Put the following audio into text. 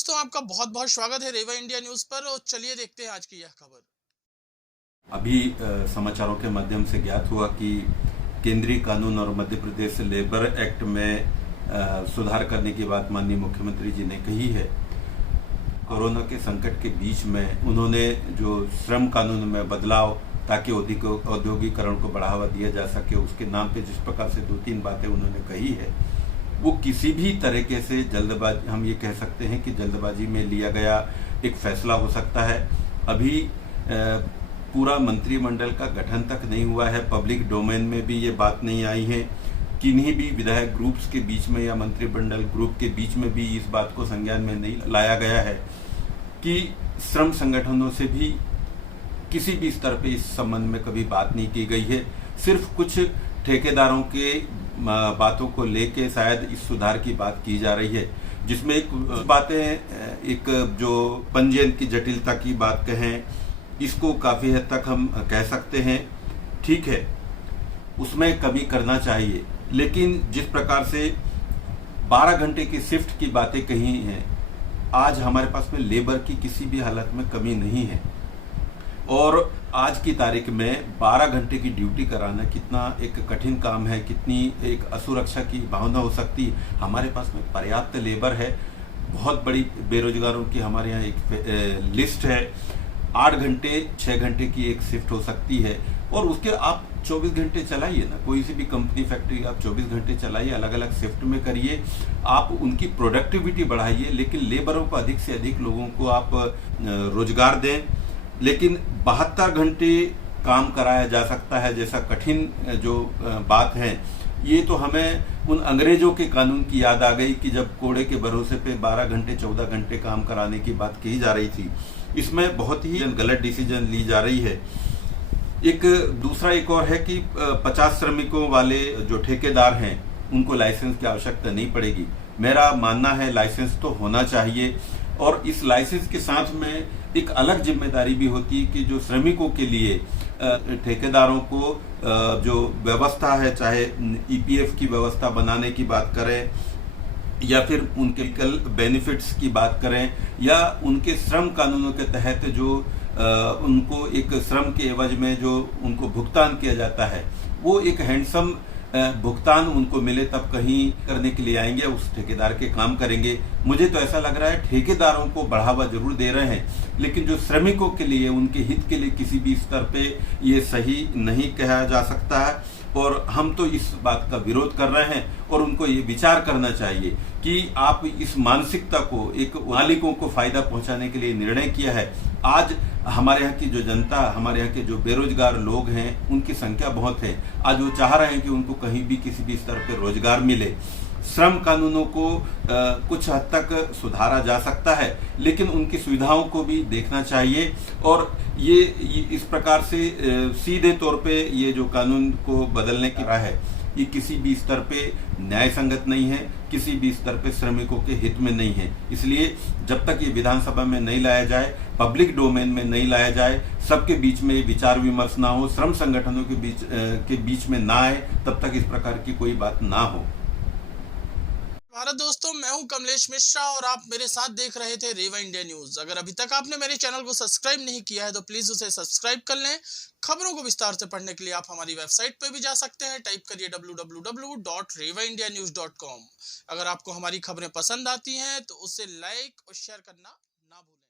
दोस्तों, आपका बहुत बहुत स्वागत है रेवा इंडिया न्यूज पर। और चलिए देखते हैं आज की यह खबर। अभी समाचारों के माध्यम से ज्ञात हुआ कि केंद्रीय कानून और मध्य प्रदेश लेबर एक्ट में सुधार करने की बात माननीय मुख्यमंत्री जी ने कही है। कोरोना के संकट के बीच में उन्होंने जो श्रम कानून में बदलाव ताकि औद्योगिकरण को बढ़ावा दिया जा सके, उसके नाम पे जिस प्रकार से 2-3 बातें उन्होंने कही है, वो किसी भी तरीके से जल्दबाजी, हम ये कह सकते हैं कि जल्दबाजी में लिया गया एक फैसला हो सकता है। अभी पूरा मंत्रिमंडल का गठन तक नहीं हुआ है, पब्लिक डोमेन में भी ये बात नहीं आई है, किन्हीं भी विधायक ग्रुप्स के बीच में या मंत्रिमंडल ग्रुप के बीच में भी इस बात को संज्ञान में नहीं लाया गया है कि श्रम संगठनों से भी किसी भी स्तर पे इस संबंध में कभी बात नहीं की गई है। सिर्फ कुछ ठेकेदारों के बातों को लेके शायद इस सुधार की बात की जा रही है, जिसमें एक बातें, एक जो पंजीयन की जटिलता की बात कहें, इसको काफी हद तक हम कह सकते हैं ठीक है, उसमें कमी करना चाहिए। लेकिन जिस प्रकार से 12 घंटे की शिफ्ट की बातें कही हैं, आज हमारे पास में लेबर की किसी भी हालत में कमी नहीं है और आज की तारीख में 12 घंटे की ड्यूटी कराना कितना एक कठिन काम है, कितनी एक असुरक्षा की भावना हो सकती है। हमारे पास में पर्याप्त लेबर है, बहुत बड़ी बेरोजगारों की हमारे यहाँ एक लिस्ट है। 8 घंटे 6 घंटे की एक शिफ्ट हो सकती है और उसके आप 24 घंटे चलाइए ना, कोई सी भी कंपनी फैक्ट्री आप 24 घंटे चलाइए, अलग अलग शिफ्ट में करिए, आप उनकी प्रोडक्टिविटी बढ़ाइए, लेकिन लेबरों को अधिक से अधिक लोगों को आप रोजगार दें। लेकिन 72 घंटे काम कराया जा सकता है जैसा कठिन जो बात है, ये तो हमें उन अंग्रेजों के कानून की याद आ गई कि जब कोड़े के भरोसे पे 12 घंटे 14 घंटे काम कराने की बात की जा रही थी। इसमें बहुत ही गलत डिसीजन ली जा रही है। एक दूसरा एक और है कि 50 श्रमिकों वाले जो ठेकेदार हैं उनको लाइसेंस की आवश्यकता नहीं पड़ेगी। मेरा मानना है लाइसेंस तो होना चाहिए और इस लाइसेंस के साथ में एक अलग जिम्मेदारी भी होती है कि जो श्रमिकों के लिए ठेकेदारों को जो व्यवस्था है, चाहे ईपीएफ की व्यवस्था बनाने की बात करें या फिर उनके बेनिफिट्स की बात करें या उनके श्रम कानूनों के तहत जो उनको एक श्रम के एवज में जो उनको भुगतान किया जाता है, वो एक हैंडसम भुगतान उनको मिले, तब कहीं करने के लिए आएंगे, उस ठेकेदार के काम करेंगे। मुझे तो ऐसा लग रहा है ठेकेदारों को बढ़ावा जरूर दे रहे हैं, लेकिन जो श्रमिकों के लिए, उनके हित के लिए किसी भी स्तर पे ये सही नहीं कहा जा सकता है और हम तो इस बात का विरोध कर रहे हैं और उनको ये विचार करना चाहिए कि आप इस मानसिकता को, एक मालिकों को फायदा पहुंचाने के लिए निर्णय किया है। आज हमारे यहाँ की जो जनता, हमारे यहाँ के जो बेरोजगार लोग हैं, उनकी संख्या बहुत है। आज वो चाह रहे हैं कि उनको कहीं भी किसी भी स्तर पर रोजगार मिले। श्रम कानूनों को कुछ हद तक सुधारा जा सकता है, लेकिन उनकी सुविधाओं को भी देखना चाहिए और ये इस प्रकार से सीधे तौर पे ये जो कानून को बदलने की राह है, ये किसी भी स्तर पे न्याय संगत नहीं है, किसी भी स्तर पे श्रमिकों के हित में नहीं है। इसलिए जब तक ये विधानसभा में नहीं लाया जाए, पब्लिक डोमेन में नहीं लाया जाए, सबके बीच में विचार विमर्श ना हो, श्रम संगठनों के बीच में ना आए, तब तक इस प्रकार की कोई बात ना हो। भारत दोस्तों, मैं हूं कमलेश मिश्रा और आप मेरे साथ देख रहे थे रेवा इंडिया न्यूज। अगर अभी तक आपने मेरे चैनल को सब्सक्राइब नहीं किया है तो प्लीज उसे सब्सक्राइब कर लें। खबरों को विस्तार से पढ़ने के लिए आप हमारी वेबसाइट पर भी जा सकते हैं, टाइप करिए www.revaindianews.com। अगर आपको हमारी खबरें पसंद आती हैं तो उसे लाइक और शेयर करना ना भूलें।